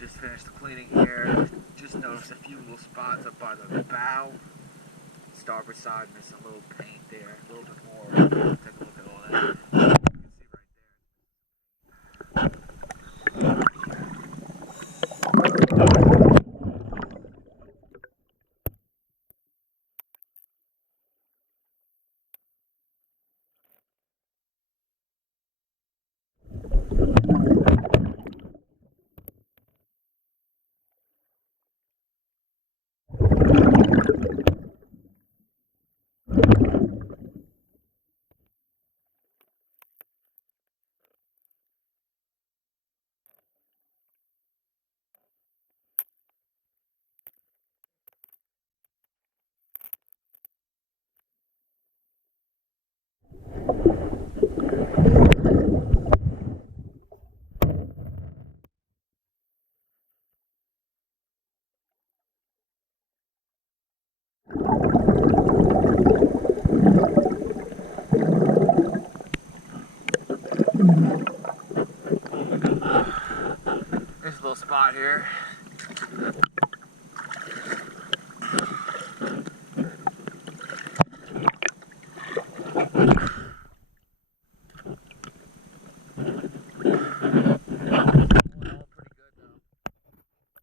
Just finished cleaning here. Just noticed a few little spots up by the bow. Starboard side missing a little paint there, a little bit more. Take a look at all that. You can see right There's a little spot here.